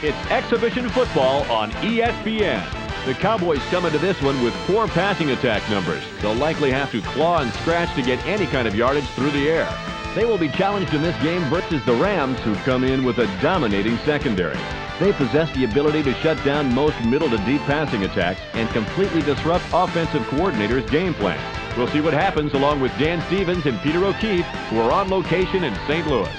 It's exhibition football on ESPN. The Cowboys come into this one with poor passing attack numbers. They'll likely have to claw and scratch to get any kind of yardage through the air. They will be challenged in this game versus the Rams, who come in with a dominating secondary. They possess the ability to shut down most middle to deep passing attacks and completely disrupt offensive coordinators' game plans. We'll see what happens along with Dan Stevens and Peter O'Keefe, who are on location in St. Louis.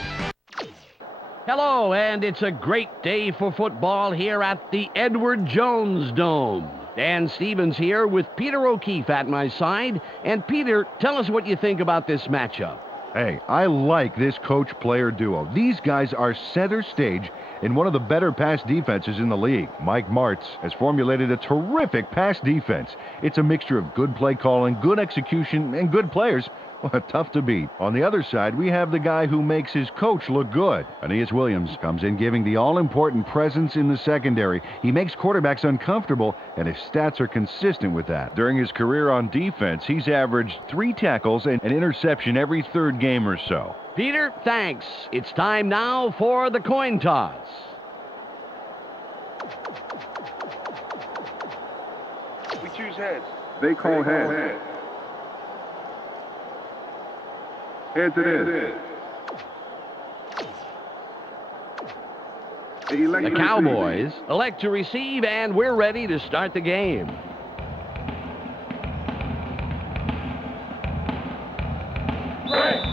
Hello, and it's a great day for football here at the Edward Jones Dome. Dan Stevens here with Peter O'Keefe at my side. And Peter, tell us what you think about this matchup. Hey, I like this coach-player duo. These guys are center stage in one of the better pass defenses in the league. Mike Martz has formulated a terrific pass defense. It's a mixture of good play calling, good execution, and good players. Well, tough to beat. On the other side, we have the guy who makes his coach look good. Aeneas Williams comes in giving the all-important presence in the secondary. He makes quarterbacks uncomfortable, and his stats are consistent with that. During his career on defense, he's averaged 3 tackles and an interception every third game or so. Peter, thanks. It's time now for the coin toss. We choose heads. They call heads. Heads it is. The Cowboys elect to receive, and we're ready to start the game. Right.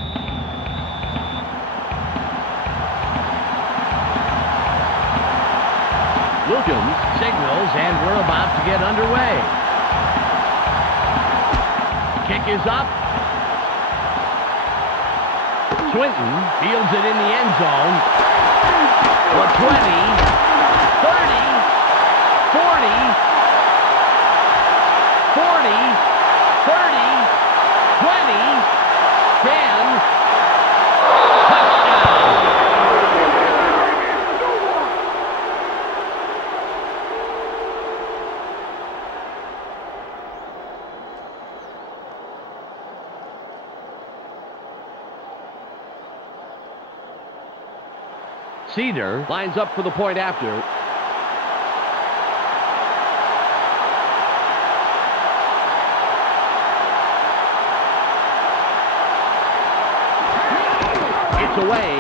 Wilkins signals, and we're about to get underway. Kick is up. Swinton fields it in the end zone for 20, 30, 40, 40, 30, 20, 10, touchdown! Cedar lines up for the point after. It's away.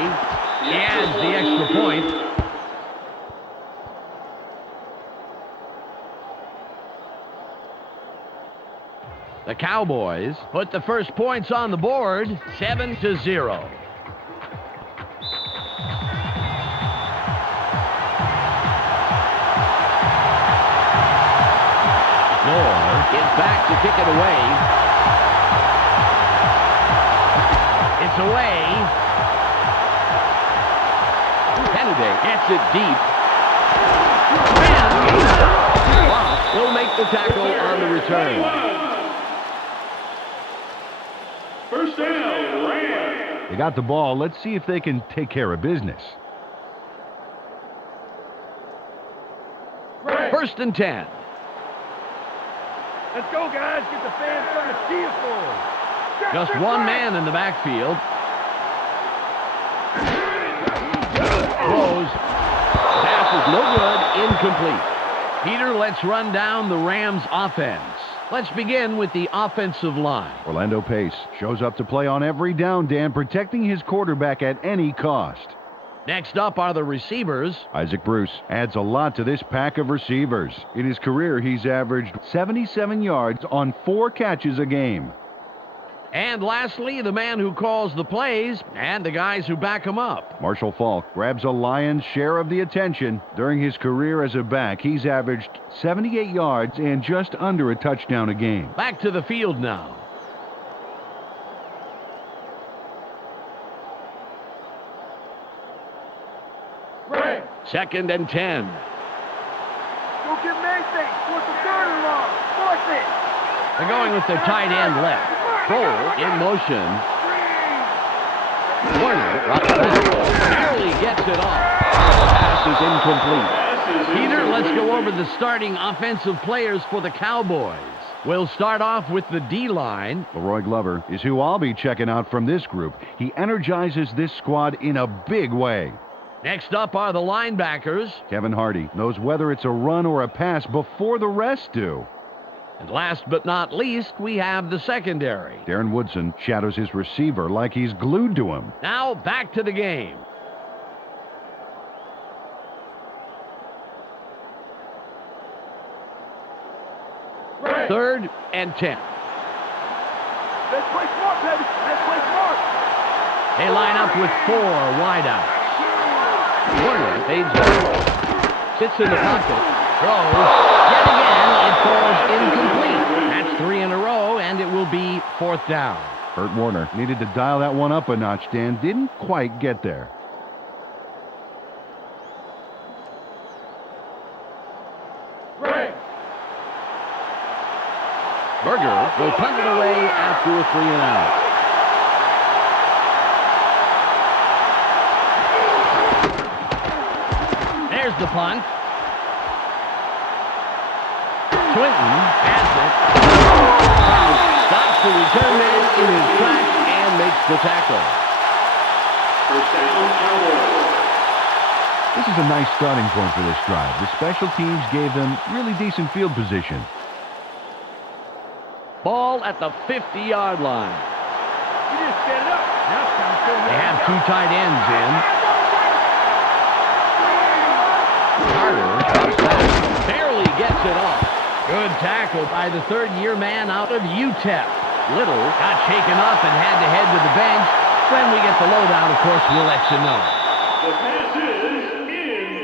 He adds the extra point. The Cowboys put the first points on the board, 7-0. Is back to kick it away. It's away. Kennedy gets it deep. And will make the tackle on the return. First down, Rams. They got the ball. Let's see if they can take care of business. First and 10. Let's go, guys. Get the fans trying to see us for. Just one man in the backfield. Throws. Pass is no good. Incomplete. Peter, let's run down the Rams' offense. Let's begin with the offensive line. Orlando Pace shows up to play on every down, Dan, protecting his quarterback at any cost. Next up are the receivers. Isaac Bruce adds a lot to this pack of receivers. In his career, he's averaged 77 yards on 4 catches a game. And lastly, the man who calls the plays and the guys who back him up. Marshall Faulk grabs a lion's share of the attention. During his career as a back, he's averaged 78 yards and just under a touchdown a game. Back to the field now. Second and 10. Go get Mason. What's the third and long? Force it. They're going with their tight end left. Cole in motion. Warner barely gets it off. The pass is incomplete. Peter, let's go over the starting offensive players for the Cowboys. We'll start off with the D-line. Leroy Glover is who I'll be checking out from this group. He energizes this squad in a big way. Next up are the linebackers. Kevin Hardy knows whether it's a run or a pass before the rest do. And last but not least, we have the secondary. Darren Woodson shadows his receiver like he's glued to him. Now back to the game. Right. 3rd and 10. Let's play smart, baby. Let's play smart. They line up with 4 wideouts. Warner fades back. Sits in the pocket. Throws. Yet again, it falls incomplete. That's 3 in a row, and it will be 4th down. Kurt Warner needed to dial that one up a notch, Dan. Didn't quite get there. Right. Berger will punt it away after a 3 and out. There's the punt. Swinton has it. Stops the return man in his tracks and makes the tackle. First down, Cowboys. This is a nice starting point for this drive. The special teams gave them really decent field position. Ball at the 50-yard line. You just set it up. Now it's time to show They have 2 tight ends in. Carter drops back. Barely gets it off. Good tackle by the 3rd-year man out of UTEP. Little got shaken up and had to head to the bench. When we get the lowdown, of course, we'll let you know. The pass is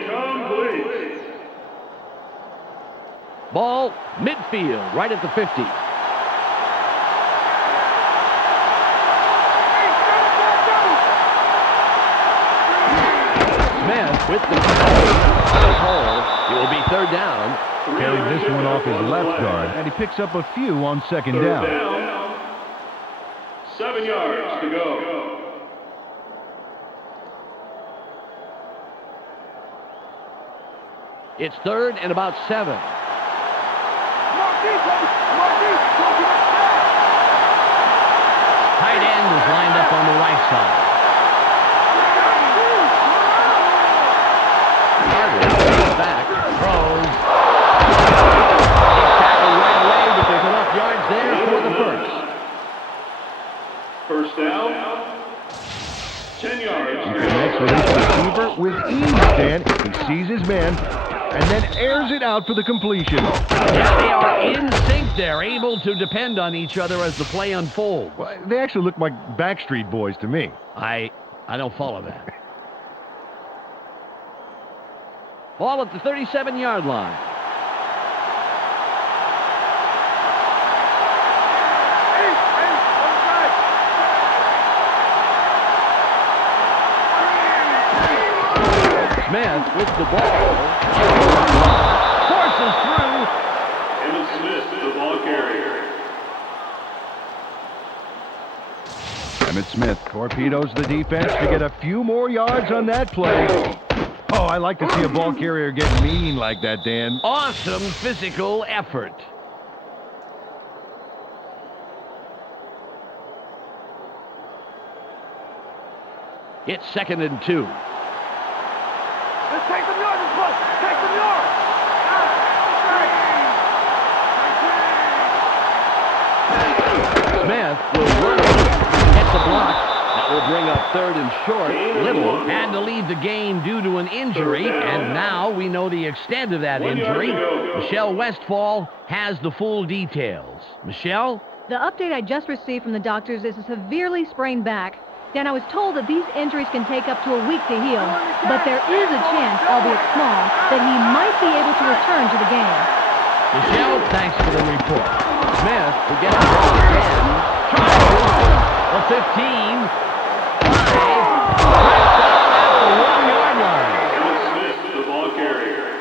incomplete. Ball midfield, right at the 50. Smith with the hole. It will be 3rd down. Carried this one off his left guard, and he picks up a few on 2nd Third down. down. 7 yards to go. It's 3rd and about 7. Tight end is lined up on the right side. Carter back, throws. He's tackled right away, but there's enough yards there for the first. First down. 10 yards. Connects with his receiver with ease, Dan. He sees his man and then airs it out for the completion. Yeah, they are in sync there, able to depend on each other as the play unfolds. Well, they actually look like Backstreet Boys to me. I don't follow that. Ball at the 37-yard line. Smith with the ball. Forces through. Emmett Smith, the ball carrier. Emmitt Smith torpedoes the defense to get a few more yards on that play. Oh, I like to see a ball carrier get mean like that, Dan. Awesome physical effort. It's 2nd and 2. Let's take some yards, let's play. Take some yards. Smith will run it. Hit the block. That will bring up 3rd and short. Little had to leave the game due to an injury, and now we know the extent of that injury. Michelle Westfall has the full details. Michelle? The update I just received from the doctors is a severely sprained back. Dan, I was told that these injuries can take up to a week to heal, but there is a chance, albeit small, that he might be able to return to the game. Michelle, thanks for the report. Smith will get the ball again. Tries the 15. 5. Wrapped up at the 1-yard line. Emmett Smith, the ball carrier.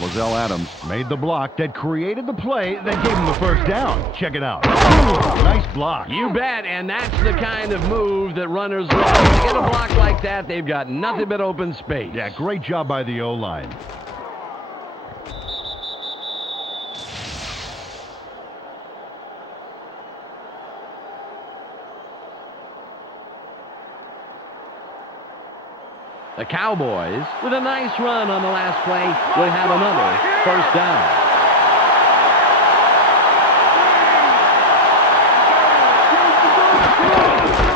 Lozelle Adams made the block that created the play that gave him the first down. Check it out. Ooh, nice block. You bet, and that's the kind of move that runners love. To get a block like that, they've got nothing but open space. Yeah, great job by the O-line. The Cowboys, with a nice run on the last play, will have another first down.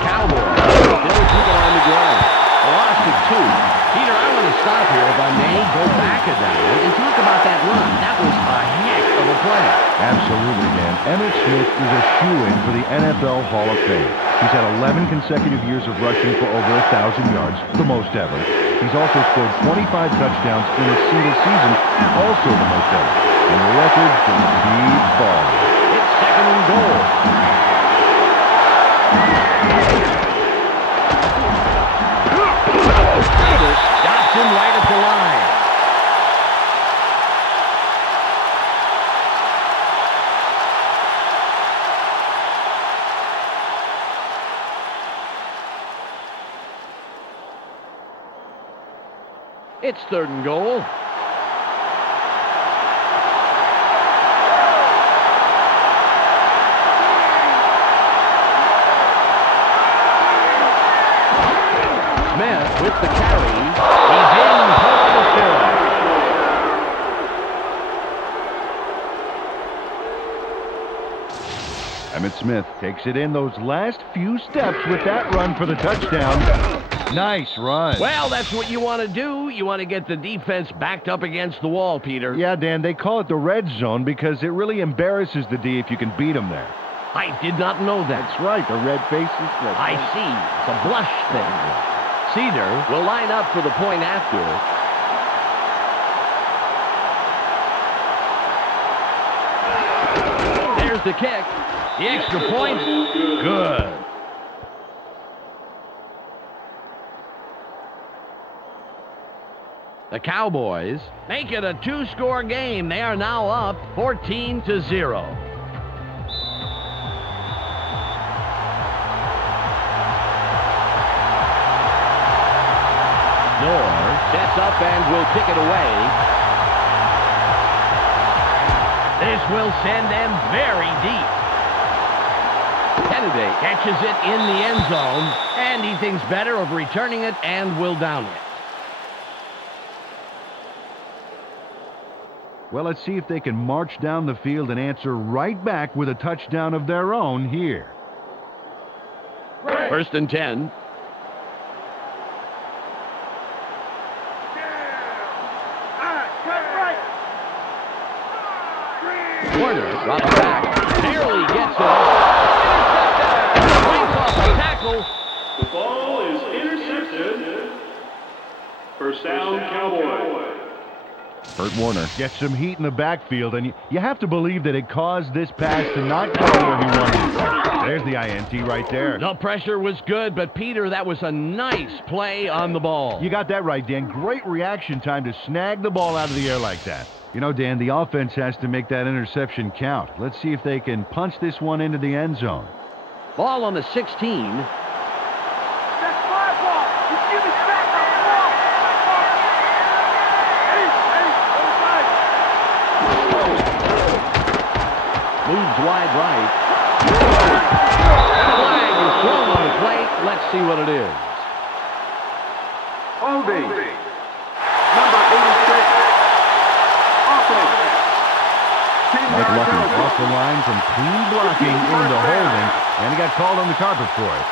Cowboys still keeping on the ground. Lost of 2. Peter, I want to stop here, if I may, go back a down and talk about that run. That was a heck of a play. Absolutely, Dan. Emmitt Smith is a shoo-in for the NFL Hall of Fame. He's had 11 consecutive years of rushing for over 1,000 yards, the most ever. He's also scored 25 touchdowns in a single season, also the most ever. And the record just keeps falling. It's second and goal. Stops him right at the line. It's third and goal. Smith with the carry. He's in for the score. Emmitt Smith takes it in those last few steps with that run for the touchdown. Nice run. Well, that's what you want to do. You want to get the defense backed up against the wall, Peter. Yeah, Dan, they call it the red zone because it really embarrasses the D if you can beat them there. I did not know that. That's right, the red faces. I see. It's a blush thing. Cedar will line up for the point after. There's the kick. The extra point. Good. The Cowboys make it a 2-score game. They are now up 14-0. Noor sets up and will kick it away. This will send them very deep. Kennedy catches it in the end zone, and he thinks better of returning it and will down it. Well, let's see if they can march down the field and answer right back with a touchdown of their own here. First and 10. Warner drops back. Barely gets it. Intercepted. Breaks off a tackle. The ball is intercepted. First down, Cowboys. Burt Warner gets some heat in the backfield, and you have to believe that it caused this pass to not go where he wanted. There's the INT right there. The pressure was good, but Peter, that was a nice play on the ball. You got that right, Dan. Great reaction time to snag the ball out of the air like that. You know, Dan, the offense has to make that interception count. Let's see if they can punch this one into the end zone. Ball on the 16. That's my ball. You give me back the ball. Moves wide right. Flag is thrown on the plate. Let's see what it is. Holding. Number 86. Offense. Mike Lucky off the line from clean blocking into holding, and he got called on the carpet for it.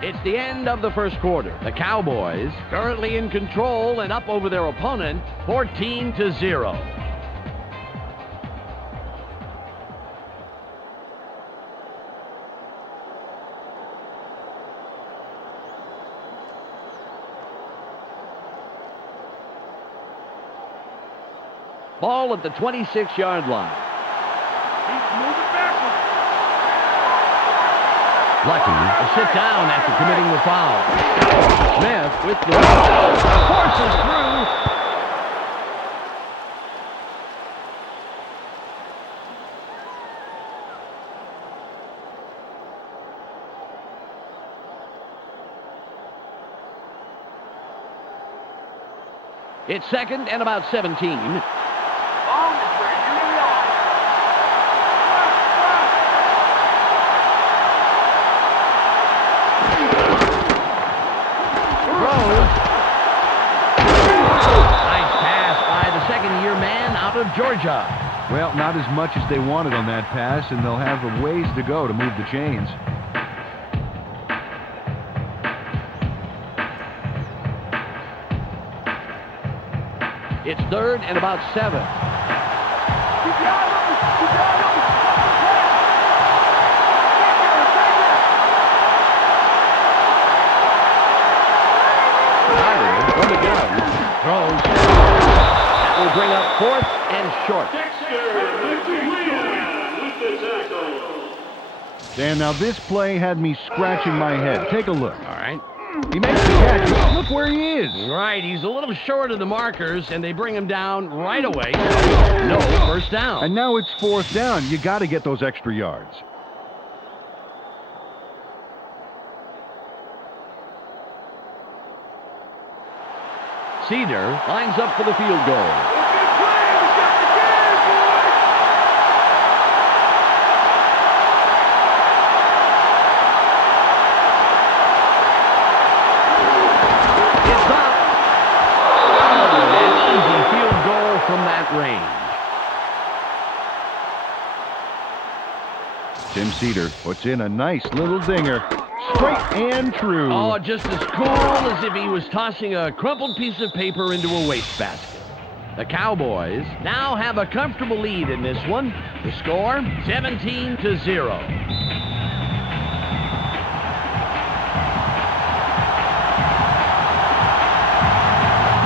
It's the end of the first quarter. The Cowboys currently in control and up over their opponent, 14-0. Ball at the 26-yard line. He's moving backwards. Lucky will sit down after committing the foul. Smith with the forces through. It's second and about 17. out of Georgia. Well, not as much as they wanted on that pass, and they'll have a ways to go to move the chains. It's 3rd and about 7. From the gun, throws. That will bring up 4th and short. Dan, now this play had me scratching my head. Take a look. All right. He makes the catch. Look where he is. Right, he's a little short of the markers, and they bring him down right away. No first down. And now it's 4th down. You got to get those extra yards. Cedar lines up for the field goal. It's up. An easy field goal from that range. Tim Cedar puts in a nice little dinger. Straight and true. Oh, just as cool as if he was tossing a crumpled piece of paper into a wastebasket. The Cowboys now have a comfortable lead in this one. The score, 17-0.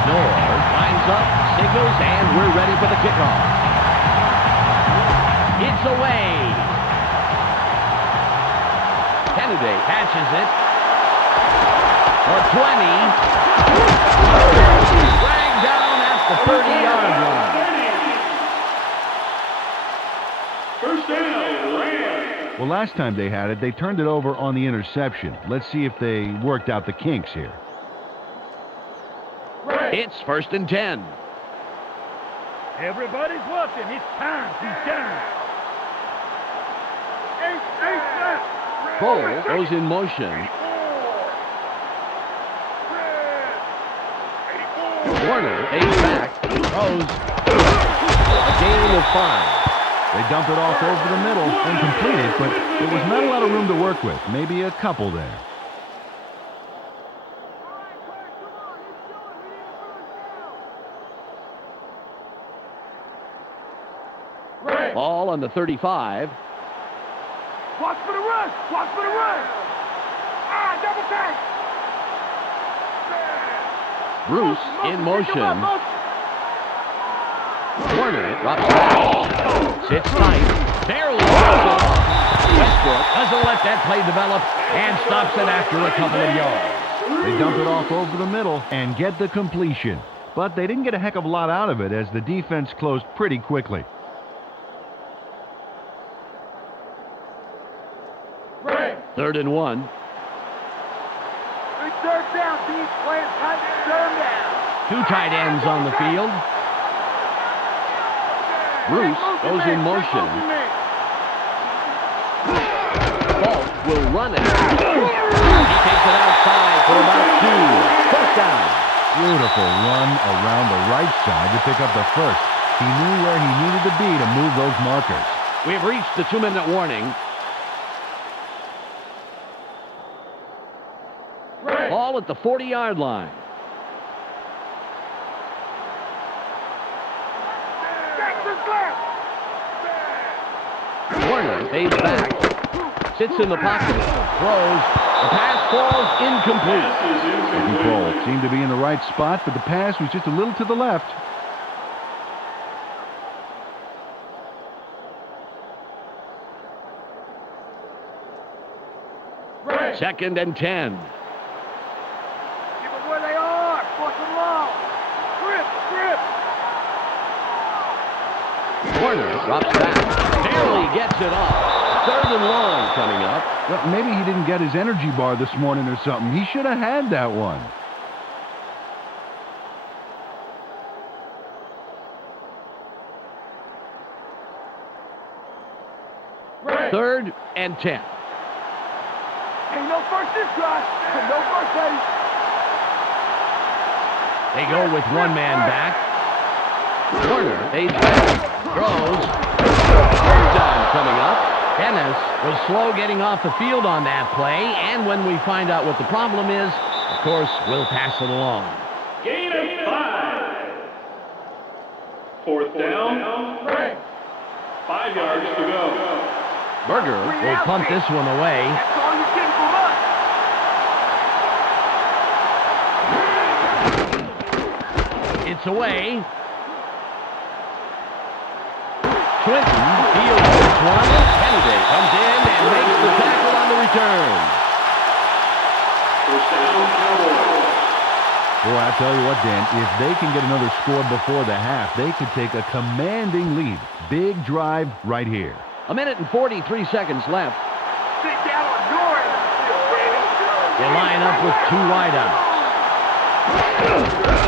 North lines up, signals, and we're ready for the kickoff. It's away. Kennedy catches it for 20. Dragged down at the 30-yard line. First down, Rams. Well, last time they had it, they turned it over on the interception. Let's see if they worked out the kinks here. It's 1st and 10. Everybody's watching. It's time to shine. Cole goes in motion. Warner aims back, throws. A gain of 5. They dump it off over the middle and complete it, but there was not a lot of room to work with. Maybe a couple there. Ball on the 35. Watch for the rush. Watch for the rush. Double tank. Bruce in motion. Warner drops back. Sits tight. Barely gets it. Westbrook doesn't let that play develop and stops it after a couple of yards. They dump it off over the middle and get the completion. But they didn't get a heck of a lot out of it as the defense closed pretty quickly. 3rd and 1. Big 3rd down. Deep playing tight 3rd down. 2 tight ends on the field. Bruce goes in motion. Falk will run it. He takes it outside for about 2. First down. Beautiful run around the right side to pick up the first. He knew where he needed to be to move those markers. We've reached the 2-minute warning. Ball at the 40-yard line. Warner fades back. Sits in the pocket. Throws. The pass falls incomplete. The control seemed to be in the right spot, but the pass was just a little to the left. Second and 10. Where they are. Force them long. Grip. Warner drops back. Barely gets it off. 3rd and long coming up. Well, maybe he didn't get his energy bar this morning or something. He should have had that one. Third and 10. Ain't no first this drive. No first, ladies. They go with one man back. Warner, fades back, throws. First down coming up. Dennis was slow getting off the field on that play, and when we find out what the problem is, of course, we'll pass it along. Gain of 5. Fourth down. 5 yards to go. Berger will punt this one away. That's all you're getting from us. It's away. Clinton fields this one. Kennedy comes in and makes the tackle on the return. First down, Cowboys. Boy, I tell you what, Dan, if they can get another score before the half, they could take a commanding lead. Big drive right here. 1:43 seconds left. Sit down on your end of the field, baby. They line up with 2 wideouts.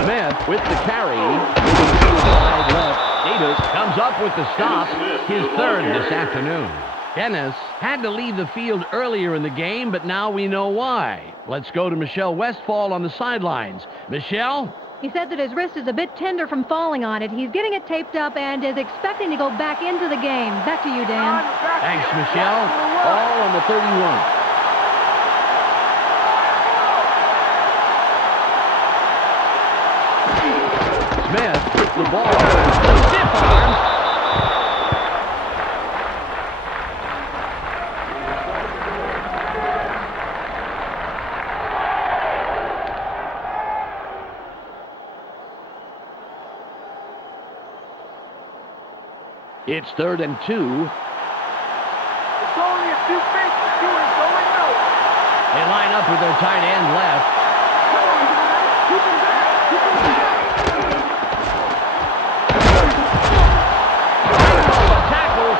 Smith with the carry. Wide left. Davis comes up with the stop. His third this afternoon. Dennis had to leave the field earlier in the game, but now we know why. Let's go to Michelle Westfall on the sidelines. Michelle? He said that his wrist is a bit tender from falling on it. He's getting it taped up and is expecting to go back into the game. Back to you, Dan. Thanks, Michelle. All on the 31. Smith with the ball. Stiff arm. It's 3rd and 2. It's only a few feet. You ain't going nowhere. They line up with their tight end left. Come on, guys. Keep him back. Keep him back. Tackle.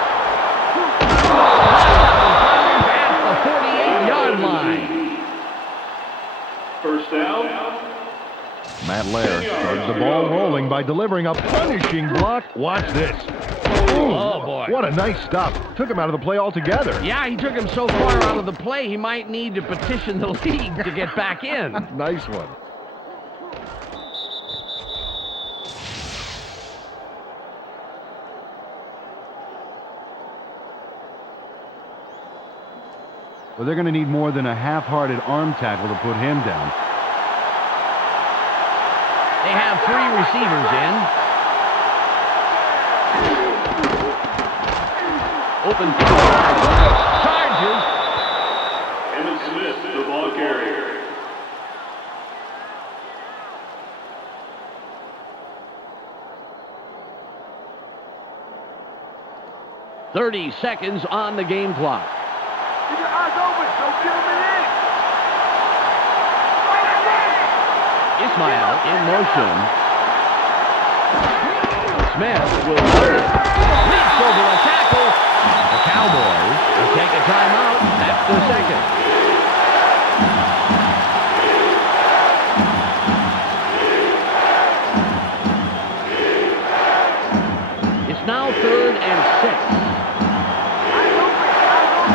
At the 48-yard line. First down. Matt Lair started the ball rolling by delivering a punishing block. Watch this. Oh, boy. What a nice stop. Took him out of the play altogether. Yeah, he took him so far out of the play, he might need to petition the league to get back in. Nice one. Well, they're going to need more than a half-hearted arm tackle to put him down. They have 3 receivers in. Open charges. Emmett Smith, the ball carrier. .30 seconds on the game clock. Keep your eyes open. Don't get him in. Ismail in motion. Smith will leaps over a tackle. The Cowboys will take a timeout at the second. It's now 3rd and 6. Eyes open. Eyes open.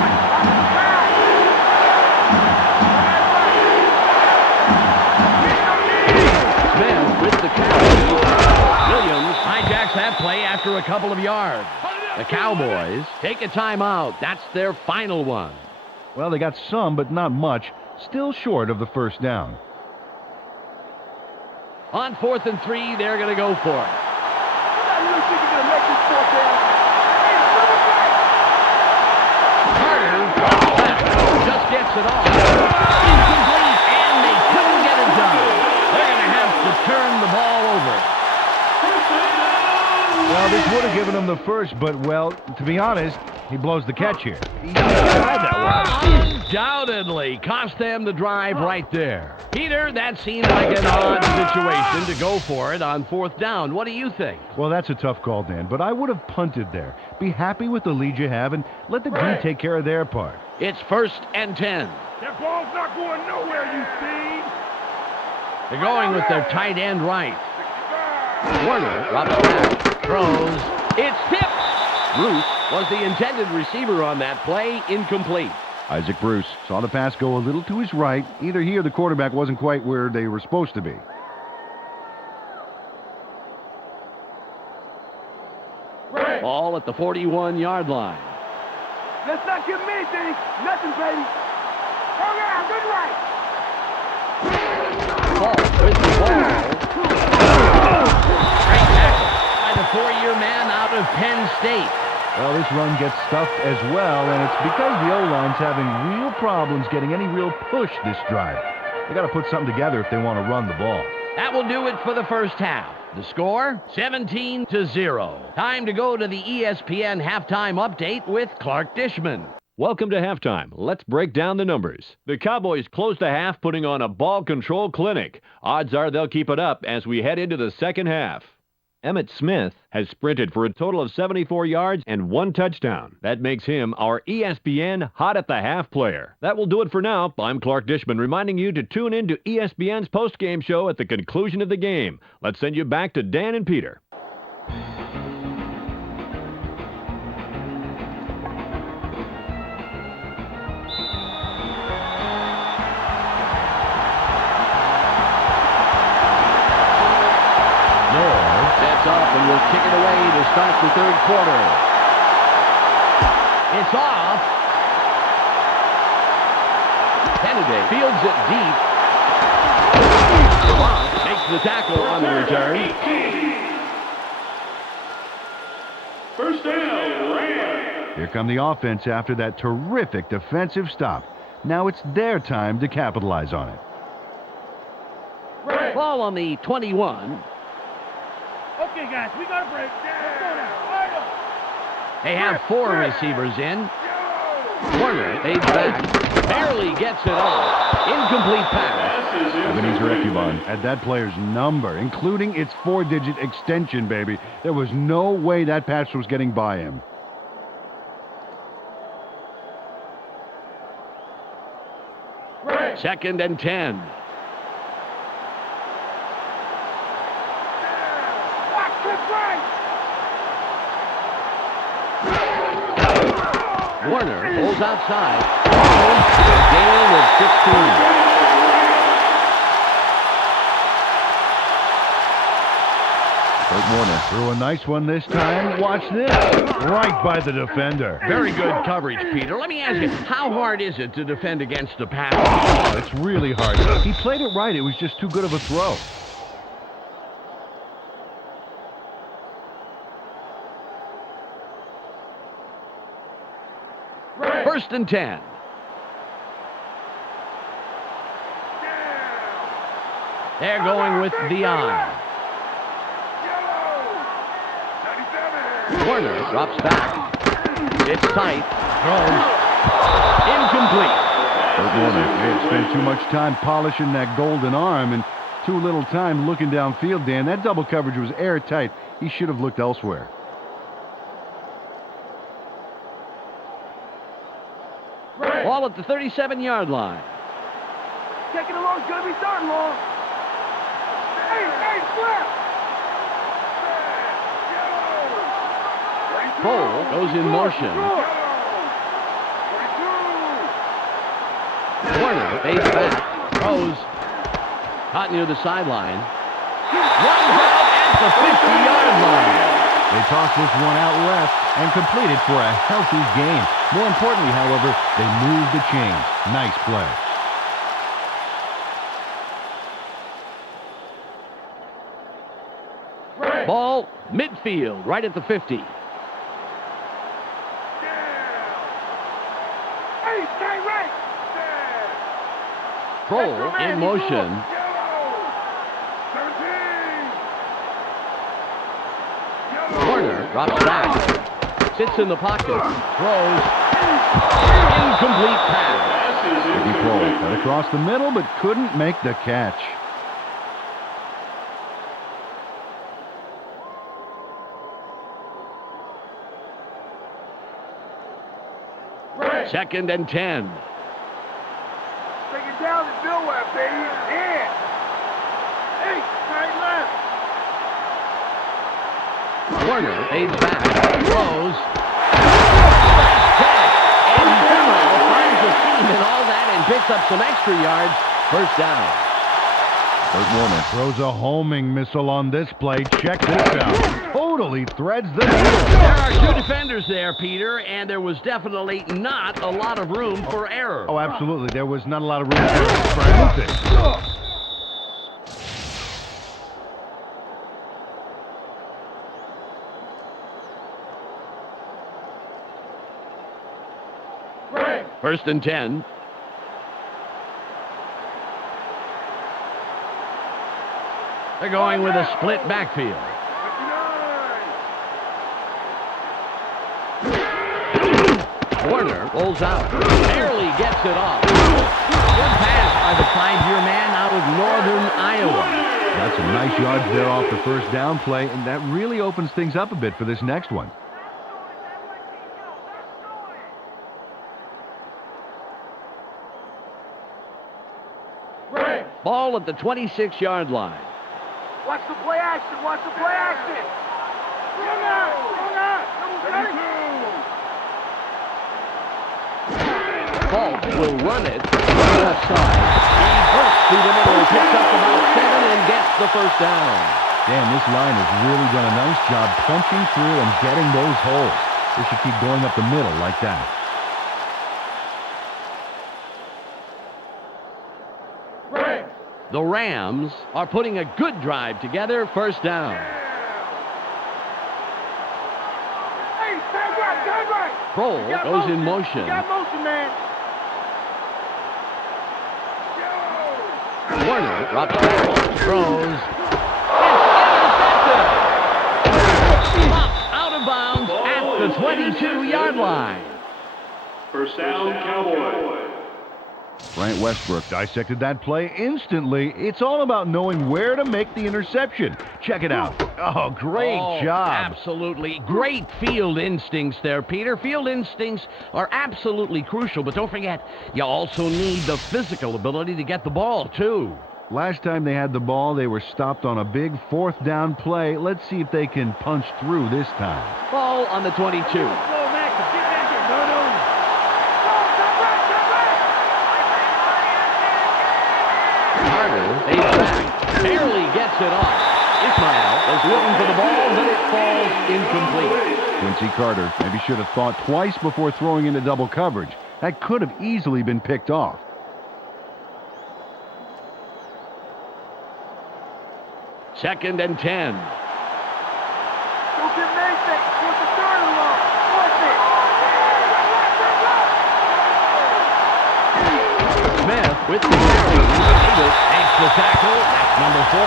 Smith with the carry. Williams hijacks that play after a couple of yards. The Cowboys take a timeout. That's their final one. Well, they got some, but not much. Still short of the first down. On 4th and 3, they're going to go for it. I really think you're going to make this fourth down. Hey, coming back. Carter just gets it off. Incomplete, and they couldn't get it done. They're going to have to turn the ball over. Well, this would have given him the first, but, well, to be honest, he blows the catch here. He tried that one. Undoubtedly cost them the drive right there. Peter, that seemed like an odd situation to go for it on 4th down. What do you think? Well, that's a tough call, Dan, but I would have punted there. Be happy with the lead you have and let the D take care of their part. It's 1st and 10. That ball's not going nowhere, you see. They're going with their tight end right. Warner drops back, throws. It's tipped. Bruce was the intended receiver on that play, incomplete. Isaac Bruce saw the pass go a little to his right. Either he or the quarterback wasn't quite where they were supposed to be. Ball at the 41-yard line. Let's not give me anything. Nothing, baby. Hold on, good right. Ball with the ball. Great tackle by the 4-year man out of Penn State. Well, this run gets stuffed as well, and it's because the O-line's having real problems getting any real push this drive. They got to put something together if they want to run the ball. That will do it for the first half. The score, 17-0. Time to go to the ESPN halftime update with Clark Dishman. Welcome to halftime. Let's break down the numbers. The Cowboys closed the half putting on a ball control clinic. Odds are they'll keep it up as we head into the second half. Emmitt Smith has sprinted for a total of 74 yards and 1 touchdown. That makes him our ESPN Hot at the Half player. That will do it for now. I'm Clark Dishman reminding you to tune in to ESPN's postgame show at the conclusion of the game. Let's send you back to Dan and Peter. Up and will kick it away to start the third quarter. It's off. Kennedy fields it deep. Takes the tackle on the return. First down, Rams. Here come the offense after that terrific defensive stop. Now it's their time to capitalize on it. Ball on the 21. Okay, guys, we got a break. Let's go now. Line up. They have 4 receivers in. Warner fades back. Barely gets it off. Incomplete pass. Ebenezer Ecubon had that player's number, including its 4-digit extension, baby. There was no way that pass was getting by him. Second and 10. Warner pulls outside. A gain of 16. Kurt Warner threw a nice one this time. Watch this. Right by the defender. Very good coverage, Peter. Let me ask you, how hard is it to defend against a pass? Oh, it's really hard. He played it right. It was just too good of a throw. First and 10. They're going with the eye. Warner drops back. It's tight. Throws. Incomplete. Kurt Warner may have spent too much time polishing that golden arm and too little time looking downfield, Dan. That double coverage was airtight. He should have looked elsewhere. Ball at the 37-yard line. Taking it long, gonna be starting long. Hey, flip! Cole goes in motion. Warner fades back. Throws. Caught near the sideline. Runs out at the 50-yard line. They tossed this one out left and completed for a healthy gain. More importantly, however, they moved the chains. Nice play. Ball midfield, right at the 50. Cole in motion. Warner drops back. Sits in the pocket. Throws. Incomplete pass. He cut across the middle, but couldn't make the catch. Second and 10. Take it down to Bill Webb, baby. Yeah. Hey, right left. Warner fades back. Throws. And somehow finds a seam and all that and picks up some extra yards. First down. Kurt Warner throws a homing missile on this play. Check this out. brutally threads the needle. There are two defenders there, Peter, and there was definitely not a lot of room for error. Oh, absolutely. There was not a lot of room for anything. First and 10. They're going with a split backfield. Warner rolls out. Barely gets it off. Good pass by the five-year man out of northern Iowa. Got some nice yards there off the first down play, and that really opens things up a bit for this next one. Ball at the 26-yard line. Watch the play action. Watch the play action. Bring out. Falk will run it to the left side. He bursts through the middle, picks up about 7, and gets the first down. Dan, this line has really done a nice job punching through and getting those holes. They should keep going up the middle like that. The Rams are putting a good drive together. First down. Hey, stand right. Kroll goes in motion. You got motion, man. Warner drops the ball, throws. It's intercepted. Popped out of bounds at the 22-yard line. First down, Cowboys. Bryant Westbrook dissected that play instantly. It's all about knowing where to make the interception. Check it out. Oh, great job. Absolutely. Great field instincts there, Peter. Field instincts are absolutely crucial, but don't forget, you also need the physical ability to get the ball, too. Last time they had the ball, they were stopped on a big fourth down play. Let's see if they can punch through this time. Ball on the 22. Barely gets it off. Ismail was looking for the ball, but it falls incomplete. Quincy Carter maybe should have thought twice before throwing into double coverage. That could have easily been picked off. Second and 10. Don't get Mason. Put the third along. Force it. Smith with the carry. Davis takes the tackle. That's number 4.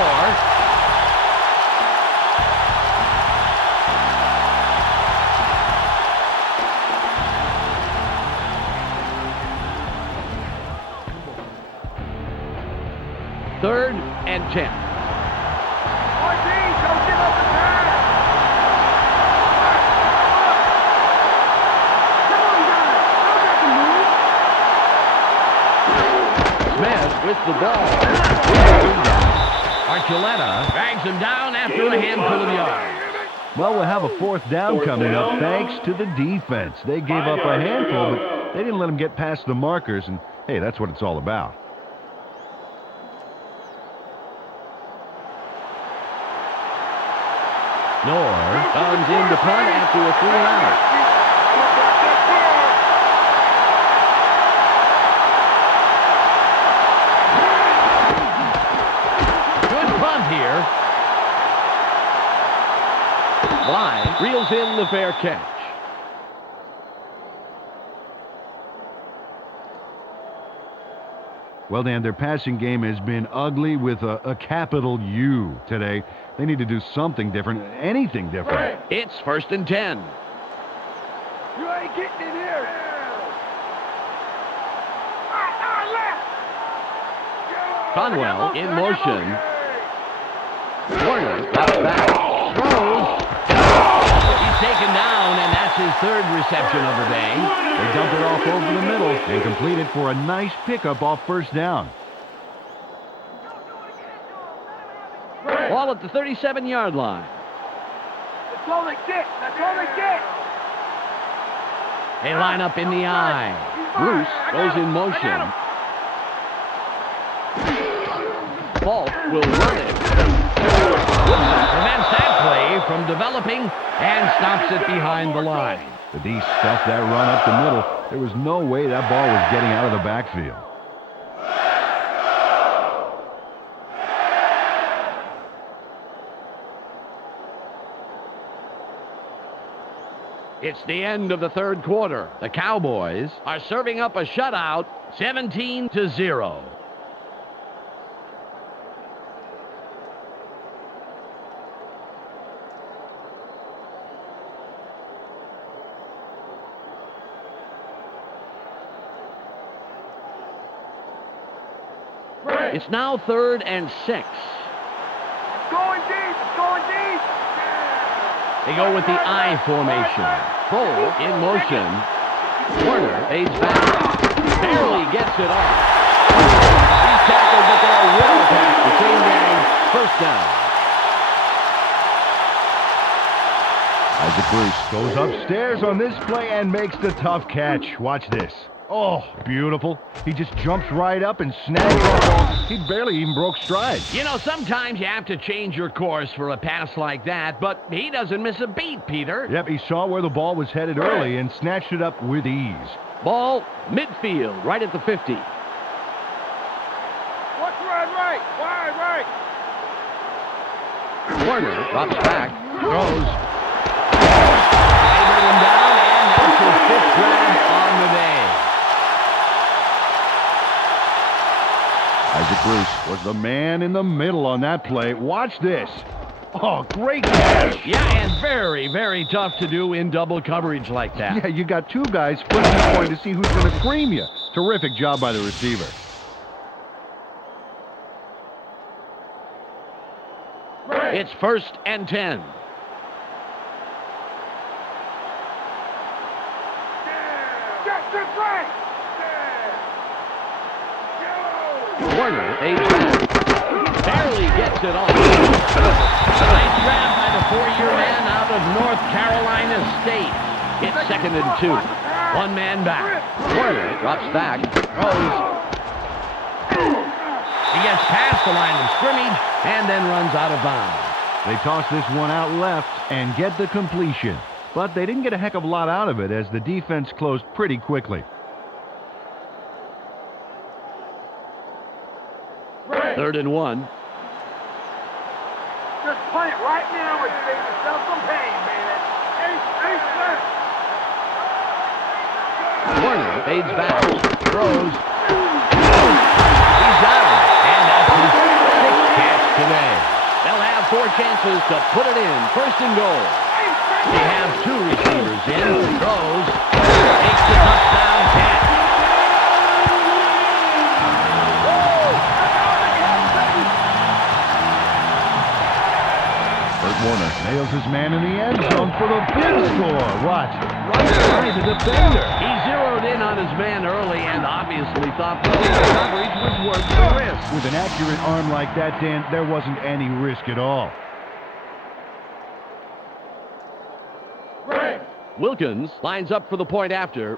Third and 10. RG, don't give up the pass. Come on, guys. Don't have to move. Smith with the ball. Archuleta drags him down after a handful of yards. Well, we'll have a fourth down coming up thanks to the defense. They gave up a handful, but they didn't let them get past the markers, and hey, that's what it's all about. Noor comes in to punt after a 3-and-out. Good punt here. Bly reels in the fair catch. Well, Dan, their passing game has been ugly with a capital U today. They need to do something different, anything different. It's first and 10. You ain't getting in here. Conwell in motion. Warner drops back. Throws. He's taken down, and that's his third reception of the day. They dump it off over the middle and complete it for a nice pickup off first down. Ball at the 37-yard line. That's all they get. That's all they get. They line up in the eye. Bruce goes in motion. Falk will run it. Prevents that play from developing. developing and stops it behind the line. The D stuffed that run up the middle. There was no way that ball was getting out of the backfield. It's the end of the third quarter. The Cowboys are serving up a shutout, 17-0. It's now 3rd and 6. Going deep, it's going deep. They go with the I formation. Bull in motion. Warner fades back. Barely gets it off. He's tackled, but they're well past the chain gang. First down. Isaac Bruce goes upstairs on this play and makes the tough catch. Watch this. Oh, beautiful. He just jumps right up and snags that ball. He barely even broke stride. You know, sometimes you have to change your course for a pass like that, but he doesn't miss a beat, Peter. Yep, he saw where the ball was headed early and snatched it up with ease. Ball midfield, right at the 50. What's right? Wide right. Warner drops back, throws. Hammered him down, and that's his 5th grab on the day. Isaac Bruce was the man in the middle on that play. Watch this. Oh, great catch. Yeah, and very, very tough to do in double coverage like that. Yeah, you got two guys flipping the coin to see who's going to cream you. Terrific job by the receiver. It's 1st and 10. Warner fades back. Barely gets it off. Nice grab by the 4-year man out of North Carolina State. It's 2nd and 2. One man back. Warner drops back. Throws. He gets past the line of scrimmage and then runs out of bounds. They toss this one out left and get the completion. But they didn't get a heck of a lot out of it as the defense closed pretty quickly. 3rd and 1. Just punt it right now and save yourself some pain, man. Warner fades back. Throws. He's got it. And that's his 6th catch today. They'll have 4 chances to put it in. 1st and goal. They have 2 receivers in. Throws. Takes the touchdown catch. Warner nails his man in the end zone for the big score. Watch. Right behind the defender. He zeroed in on his man early and obviously thought the coverage was worth the risk. With an accurate arm like that, Dan, there wasn't any risk at all. Wilkins lines up for the point after.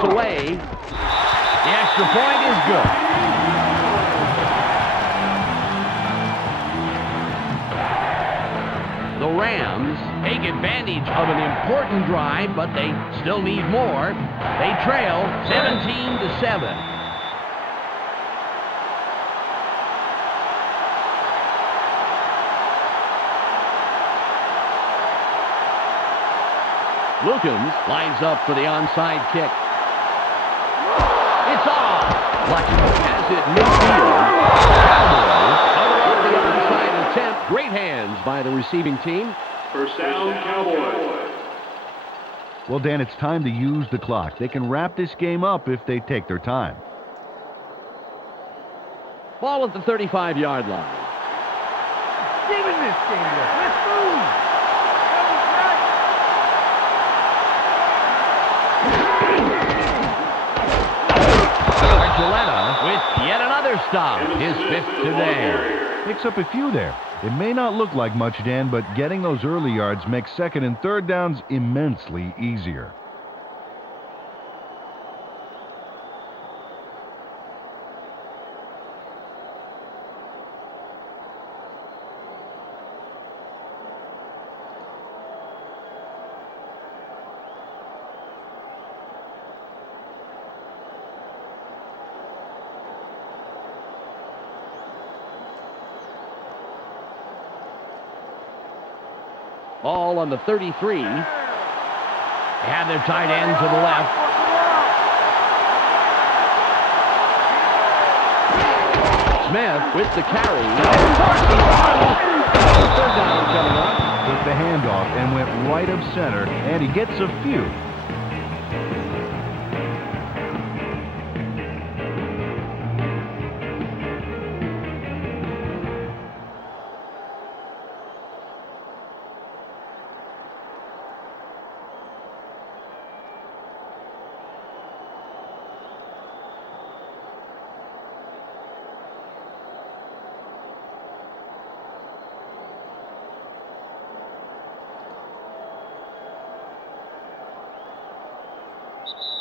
Away. The extra point is good. The Rams take advantage of an important drive, but they still need more. They trail 17-7. Wilkins lines up for the onside kick. It's off. Lucky has it midfield. Cowboys cover up the onside attempt. Great hands by the receiving team. 1st down, Cowboys. Well, Dan, it's time to use the clock. They can wrap this game up if they take their time. Ball at the 35-yard line. Steven this game. Let's move. With yet another stop, his 5th today. Picks up a few there. It may not look like much, Dan, but getting those early yards makes 2nd and 3rd downs immensely easier. All on the 33. They have their tight end to the left. Smith with the carry. Third down coming up. Took the handoff and went right of center, and he gets a few.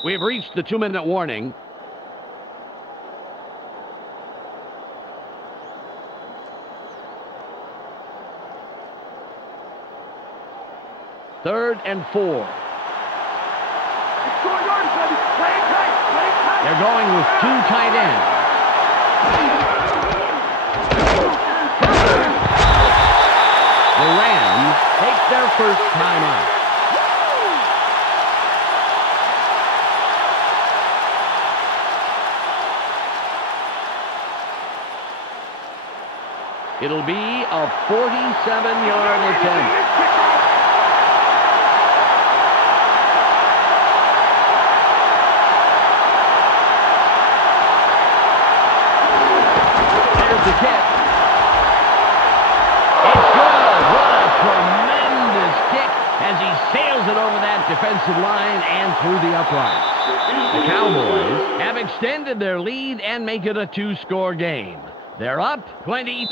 We've reached the 2-minute warning. Third and 4. They're going with 2 tight ends. The Rams take their first timeout. It'll be a 47-yard attempt. There's the kick. It's good. What a tremendous kick as he sails it over that defensive line and through the uprights. The Cowboys have extended their lead and make it a 2-score game. They're up 20-7.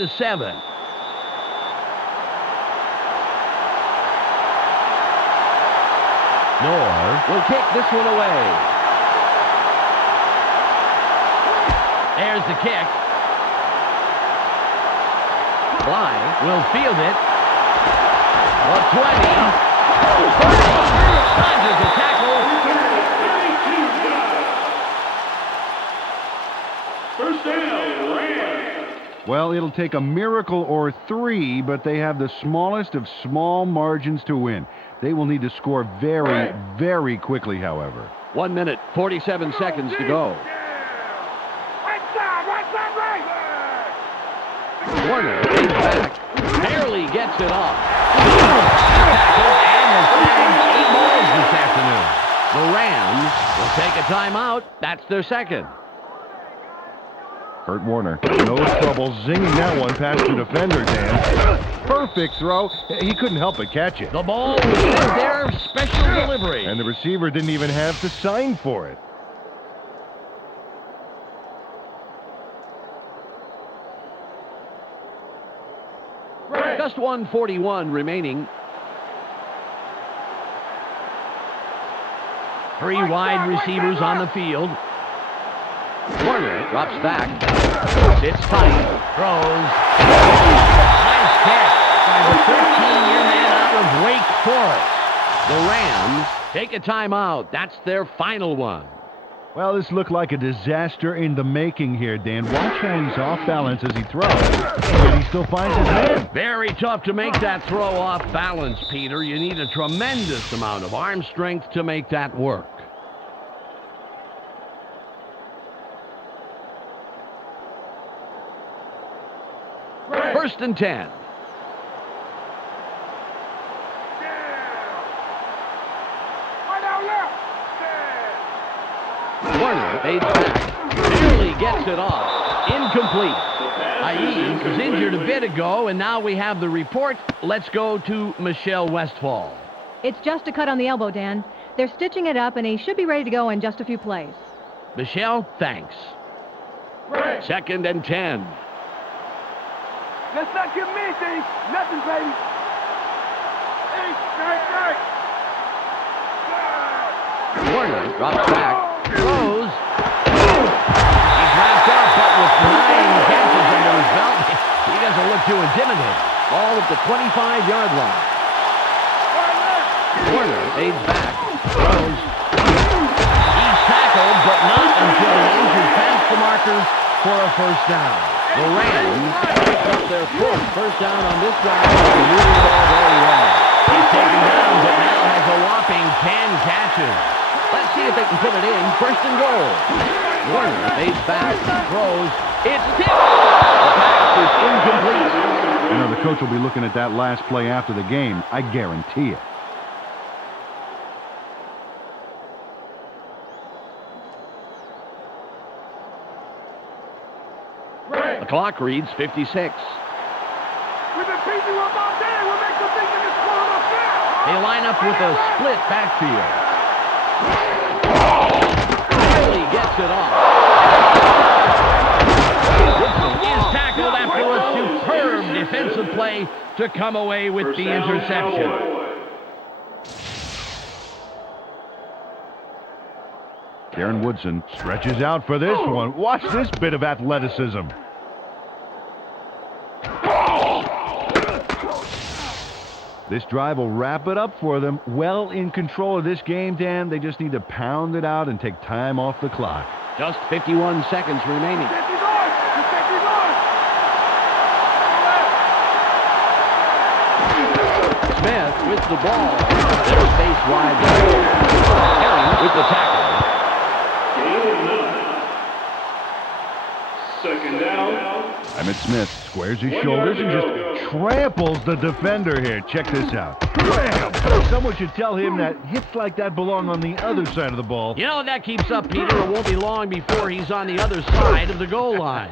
Noor will kick this one away. There's the kick. Bly will field it. The 20. 30. Dodges the tackle. First down, Rams. Well, it'll take a miracle or 3, but they have the smallest of small margins to win. They will need to score very, very quickly, however. 1 minute, 47 seconds to go. Warner is back. Barely gets it off. And has snagged 8 balls this afternoon. The Rams will take a timeout. That's their second. Kurt Warner, no trouble zinging that one past the defender, Dan. Perfect throw. He couldn't help but catch it. The ball was in there, special delivery. And the receiver didn't even have to sign for it. Just 1:41 remaining. 3 wide receivers on the field. Warner drops back. It's tight. Throws. Nice catch by the 13-year man out of Wake Forest. The Rams take a timeout. That's their final one. Well, this looked like a disaster in the making here, Dan. Watch how he's off balance as he throws, and he still finds his man. Very tough to make that throw off balance, Peter. You need a tremendous amount of arm strength to make that work. First and 10. Warner fades back. Barely gets it off. Incomplete. Aid was injured a bit ago, and now we have the report. Let's go to Michelle Westfall. It's just a cut on the elbow, Dan. They're stitching it up, and he should be ready to go in just a few plays. Michelle, thanks. Second and 10. Let's not get anything. Nothing, baby. Hey, right. Warner drops back. Throws. He's wrapped up, but with 9 catches under his belt, he doesn't look too intimidating. All at the 25-yard line. Warner fades back. Throws. He's tackled, but not until he injured past the markers for a first down. The Rams picked up their first down on this drive and moving the ball very well. He's taken down, but now has a whopping 10 catches. Let's see if they can put it in. First and goal. Warner fades back, throws. It's tipped. The pass is incomplete. You know, the coach will be looking at that last play after the game. I guarantee it. The clock reads 56. We've been beating you up all day. What makes you think you can score enough now? They line up with a split backfield. Really gets it off. Is tackled after a superb defensive play to come away with the interception. Darren Woodson stretches out for this one. Watch this bit of athleticism. This drive will wrap it up for them. Well in control of this game, Dan. They just need to pound it out and take time off the clock. Just 51 seconds remaining. Smith with the ball. There's space wide. Herring with the tackle. Second down. Emmett Smith squares his shoulders and just tramples the defender here. Check this out. Bam! Someone should tell him that hits like that belong on the other side of the ball. You know, that keeps up, Peter. It won't be long before he's on the other side of the goal line.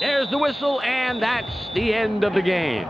There's the whistle, and that's the end of the game.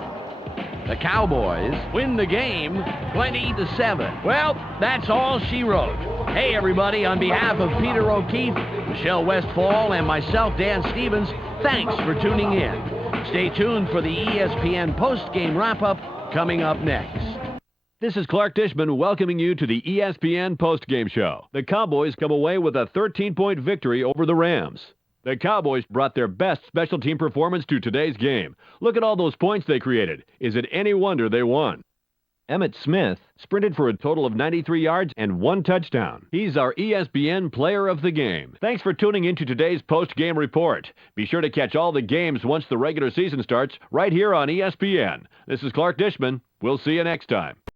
The Cowboys win the game 20-7. Well, that's all she wrote. Hey, everybody, on behalf of Peter O'Keefe, Michelle Westfall, and myself, Dan Stevens, thanks for tuning in. Stay tuned for the ESPN post-game wrap-up coming up next. This is Clark Dishman welcoming you to the ESPN postgame show. The Cowboys come away with a 13-point victory over the Rams. The Cowboys brought their best special team performance to today's game. Look at all those points they created. Is it any wonder they won? Emmett Smith sprinted for a total of 93 yards and 1 touchdown. He's our ESPN player of the game. Thanks for tuning into today's post-game report. Be sure to catch all the games once the regular season starts right here on ESPN. This is Clark Dishman. We'll see you next time.